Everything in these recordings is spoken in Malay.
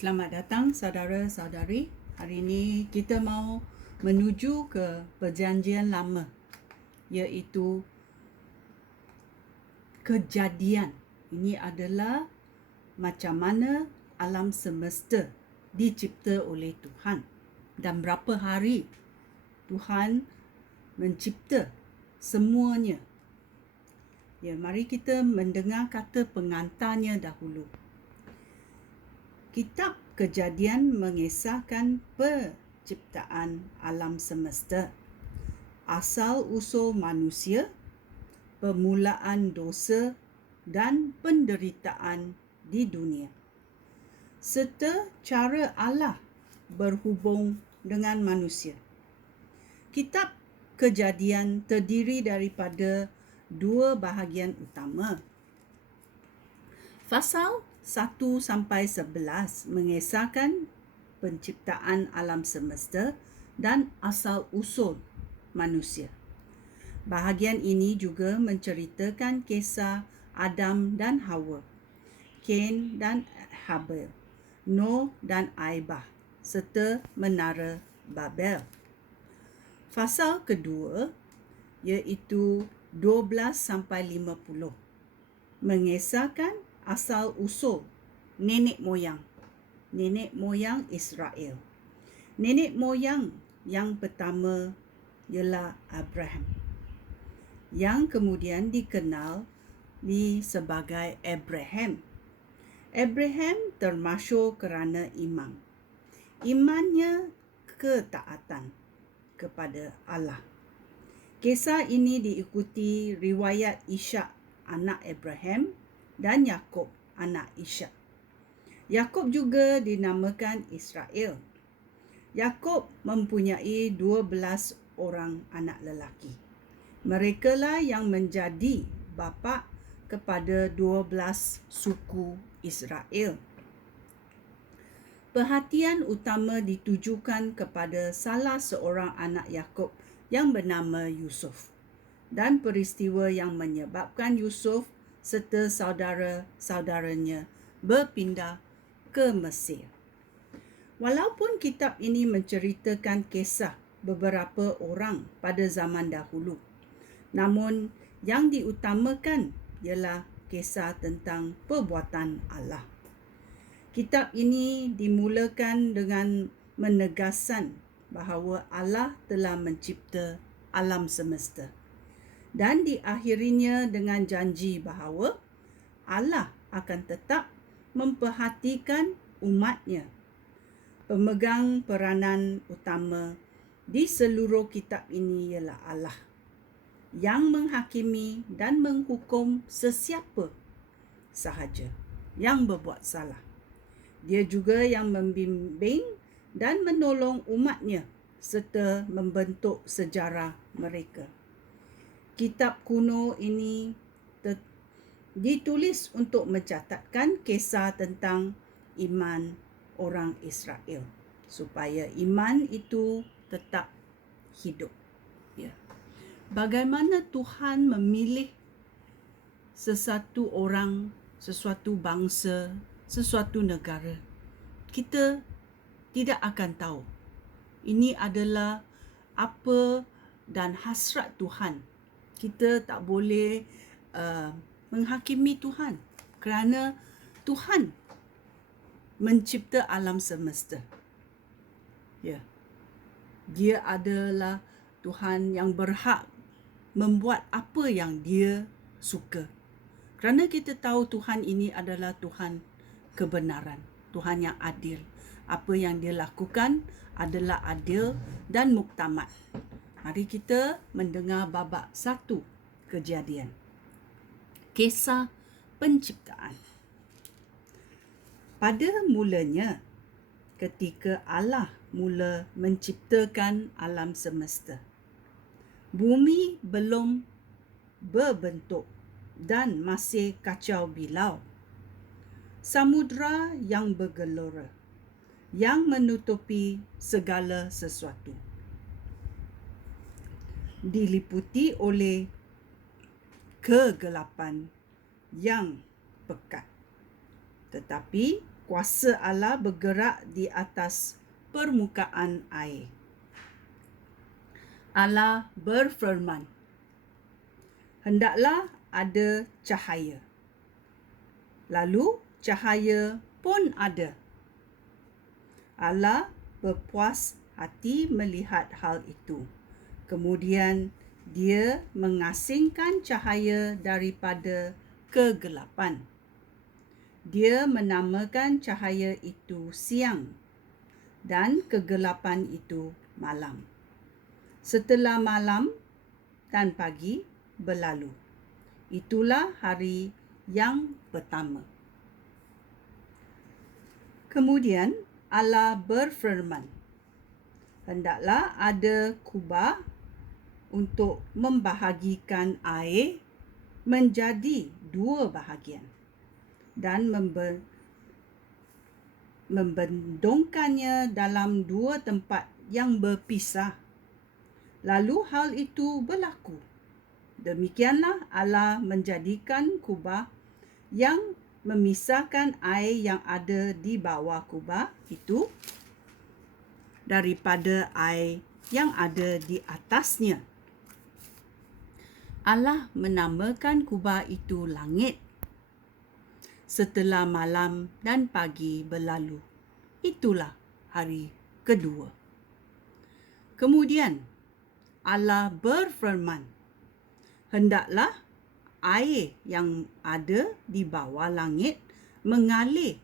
Selamat datang saudara-saudari. Hari ini kita mau menuju ke perjanjian lama, iaitu kejadian. Ini adalah macam mana alam semesta dicipta oleh Tuhan dan berapa hari Tuhan mencipta semuanya. Ya, mari kita mendengar kata pengantarnya dahulu. Kitab Kejadian mengisahkan penciptaan alam semesta, asal-usul manusia, permulaan dosa dan penderitaan di dunia, serta cara Allah berhubung dengan manusia. Kitab Kejadian terdiri daripada dua bahagian utama. Fasal 1 sampai 11 mengisahkan penciptaan alam semesta dan asal-usul manusia. Bahagian ini juga menceritakan kisah Adam dan Hawa, Cain dan Habel, Noah dan Aibah, serta Menara Babel. Fasal kedua iaitu 12 sampai 50 mengisahkan asal-usul nenek moyang Israel. Nenek moyang yang pertama ialah Abraham, yang kemudian dikenal sebagai Abraham. Abraham termasyhur kerana iman. Imannya ketaatan kepada Allah. Kisah ini diikuti riwayat Ishak anak Abraham dan Yakub anak Ishak. Yakub juga dinamakan Israel. Yakub mempunyai 12 orang anak lelaki. Merekalah yang menjadi bapa kepada 12 suku Israel. Perhatian utama ditujukan kepada salah seorang anak Yakub yang bernama Yusuf dan peristiwa yang menyebabkan Yusuf serta saudara-saudaranya berpindah ke Mesir. Walaupun kitab ini menceritakan kisah beberapa orang pada zaman dahulu, namun yang diutamakan ialah kisah tentang perbuatan Allah. Kitab ini dimulakan dengan menegaskan bahawa Allah telah mencipta alam semesta, dan diakhirinya dengan janji bahawa Allah akan tetap memperhatikan umatnya. Pemegang peranan utama di seluruh kitab ini ialah Allah, yang menghakimi dan menghukum sesiapa sahaja yang berbuat salah. Dia juga yang membimbing dan menolong umatnya serta membentuk sejarah mereka. Kitab kuno ini ditulis untuk mencatatkan kisah tentang iman orang Israel, supaya iman itu tetap hidup. Ya. Bagaimana Tuhan memilih sesuatu orang, sesuatu bangsa, sesuatu negara, kita tidak akan tahu. Ini adalah apa dan hasrat Tuhan. Kita tak boleh menghakimi Tuhan, kerana Tuhan mencipta alam semesta. Ya. Dia adalah Tuhan yang berhak membuat apa yang dia suka. Kerana kita tahu Tuhan ini adalah Tuhan kebenaran, Tuhan yang adil. Apa yang dia lakukan adalah adil dan muktamad. Mari kita mendengar babak 1 Kejadian. Kisah penciptaan. Pada mulanya, ketika Allah mula menciptakan alam semesta, bumi belum berbentuk dan masih kacau bilau. Samudra yang bergelora, yang menutupi segala sesuatu, diliputi oleh kegelapan yang pekat. Tetapi kuasa Allah bergerak di atas permukaan air. Allah berfirman, "Hendaklah ada cahaya." Lalu cahaya pun ada. Allah berpuas hati melihat hal itu. Kemudian dia mengasingkan cahaya daripada kegelapan. Dia menamakan cahaya itu siang dan kegelapan itu malam. Setelah malam dan pagi berlalu, itulah hari yang pertama. Kemudian Allah berfirman, "Hendaklah ada kubah untuk membahagikan air menjadi 2 bahagian dan membendungkannya dalam 2 tempat yang berpisah." Lalu hal itu berlaku. Demikianlah Allah menjadikan kubah yang memisahkan air yang ada di bawah kubah itu daripada air yang ada di atasnya. Allah menamakan kubah itu langit. Setelah malam dan pagi berlalu, itulah hari kedua. Kemudian Allah berfirman, "Hendaklah air yang ada di bawah langit mengalir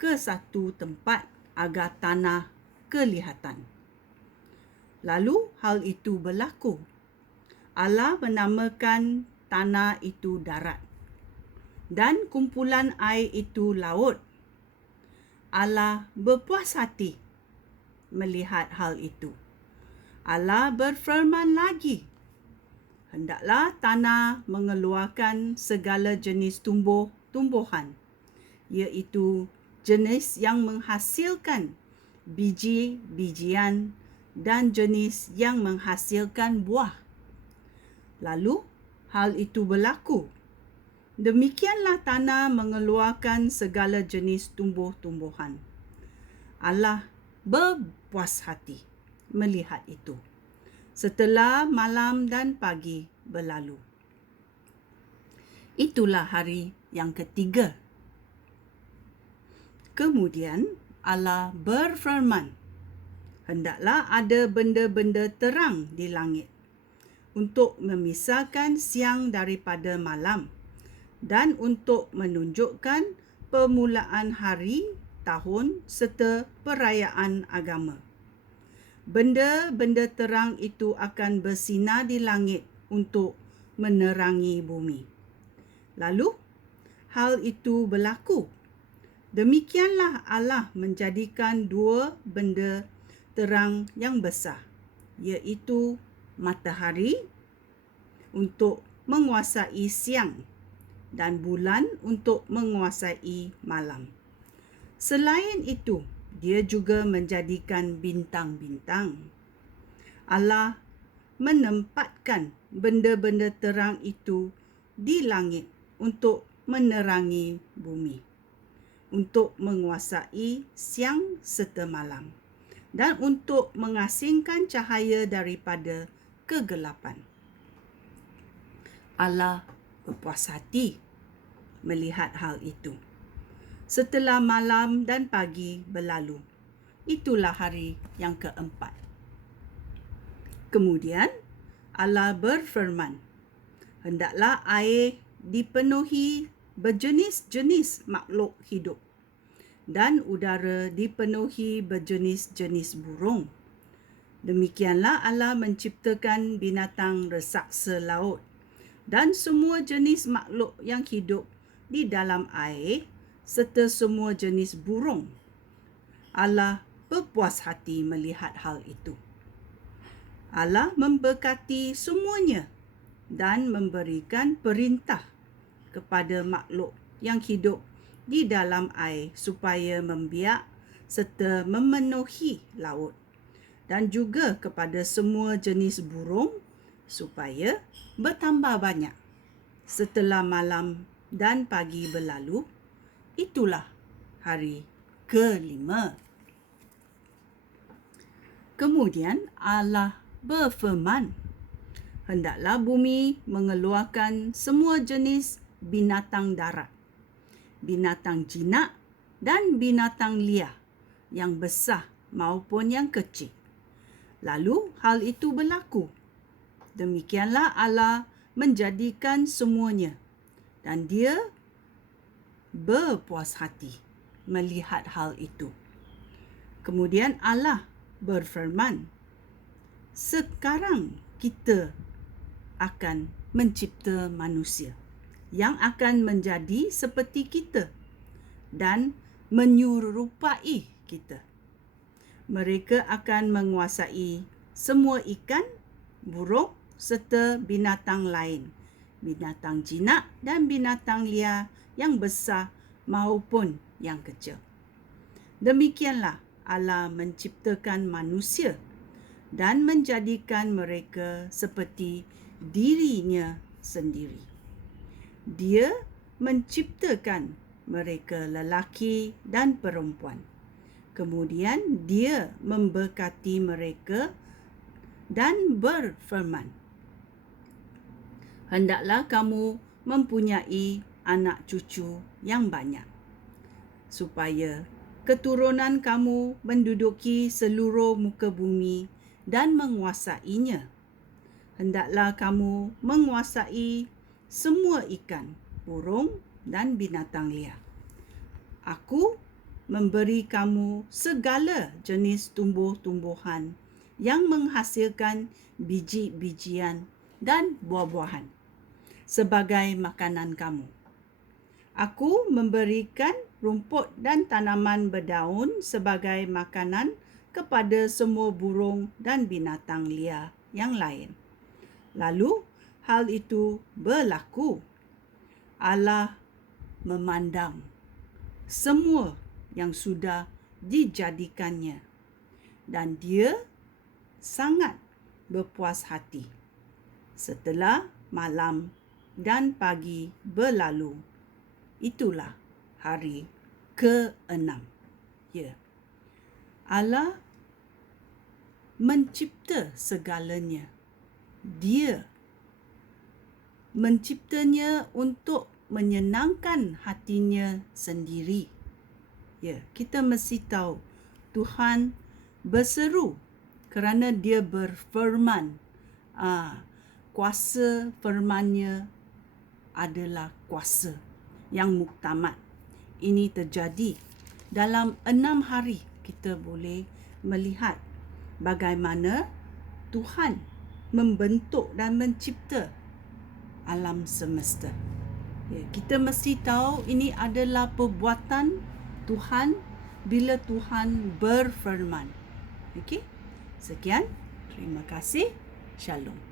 ke satu tempat agar tanah kelihatan." Lalu hal itu berlaku. Allah menamakan tanah itu darat dan kumpulan air itu laut. Allah berpuas hati melihat hal itu. Allah berfirman lagi, "Hendaklah tanah mengeluarkan segala jenis tumbuhan, iaitu jenis yang menghasilkan biji-bijian dan jenis yang menghasilkan buah." Lalu hal itu berlaku. Demikianlah tanah mengeluarkan segala jenis tumbuh-tumbuhan. Allah berpuas hati melihat itu. Setelah malam dan pagi berlalu, itulah hari yang ketiga. Kemudian Allah berfirman, "Hendaklah ada benda-benda terang di langit untuk memisahkan siang daripada malam dan untuk menunjukkan permulaan hari, tahun serta perayaan agama. Benda-benda terang itu akan bersinar di langit untuk menerangi bumi." Lalu hal itu berlaku. Demikianlah Allah menjadikan 2 benda terang yang besar, iaitu matahari untuk menguasai siang dan bulan untuk menguasai malam. Selain itu, dia juga menjadikan bintang-bintang. Allah menempatkan benda-benda terang itu di langit untuk menerangi bumi, untuk menguasai siang serta malam, dan untuk mengasingkan cahaya daripada kegelapan. Allah berpuas hati melihat hal itu. Setelah malam dan pagi berlalu, itulah hari yang keempat. Kemudian Allah berfirman, "Hendaklah air dipenuhi berjenis-jenis makhluk hidup dan udara dipenuhi berjenis-jenis burung." Demikianlah Allah menciptakan binatang raksasa laut dan semua jenis makhluk yang hidup di dalam air serta semua jenis burung. Allah berpuas hati melihat hal itu. Allah memberkati semuanya dan memberikan perintah kepada makhluk yang hidup di dalam air supaya membiak serta memenuhi laut, dan juga kepada semua jenis burung supaya bertambah banyak. Setelah malam dan pagi berlalu, itulah hari kelima. Kemudian Allah berfirman, hendaklah bumi mengeluarkan semua jenis binatang darat, binatang jinak dan binatang liar, yang besar maupun yang kecil. Lalu hal itu berlaku. Demikianlah Allah menjadikan semuanya, dan Dia berpuas hati melihat hal itu. Kemudian Allah berfirman, sekarang kita akan mencipta manusia yang akan menjadi seperti kita dan menyerupai kita. Mereka akan menguasai semua ikan, burung serta binatang lain, binatang jinak dan binatang liar yang besar maupun yang kecil. Demikianlah Allah menciptakan manusia dan menjadikan mereka seperti dirinya sendiri. Dia menciptakan mereka lelaki dan perempuan. Kemudian Dia memberkati mereka dan berfirman, hendaklah kamu mempunyai anak cucu yang banyak, supaya keturunan kamu menduduki seluruh muka bumi dan menguasainya. Hendaklah kamu menguasai semua ikan, burung dan binatang liar. Aku memberi kamu segala jenis tumbuh-tumbuhan yang menghasilkan biji-bijian dan buah-buahan sebagai makanan kamu. Aku memberikan rumput dan tanaman berdaun sebagai makanan kepada semua burung dan binatang liar yang lain. Lalu hal itu berlaku. Allah memandang semua yang sudah dijadikannya, dan Dia sangat berpuas hati. Setelah malam dan pagi berlalu, itulah hari ke-6. Ya. Allah mencipta segalanya. Dia menciptanya untuk menyenangkan hatinya sendiri. Ya, kita mesti tahu Tuhan berseru kerana Dia berfirman. Kuasa firman-Nya adalah kuasa yang muktamad. Ini terjadi dalam 6 hari. Kita boleh melihat bagaimana Tuhan membentuk dan mencipta alam semesta. Ya, kita mesti tahu ini adalah perbuatan Tuhan bila Tuhan berfirman. Okey? Sekian. Terima kasih. Shalom.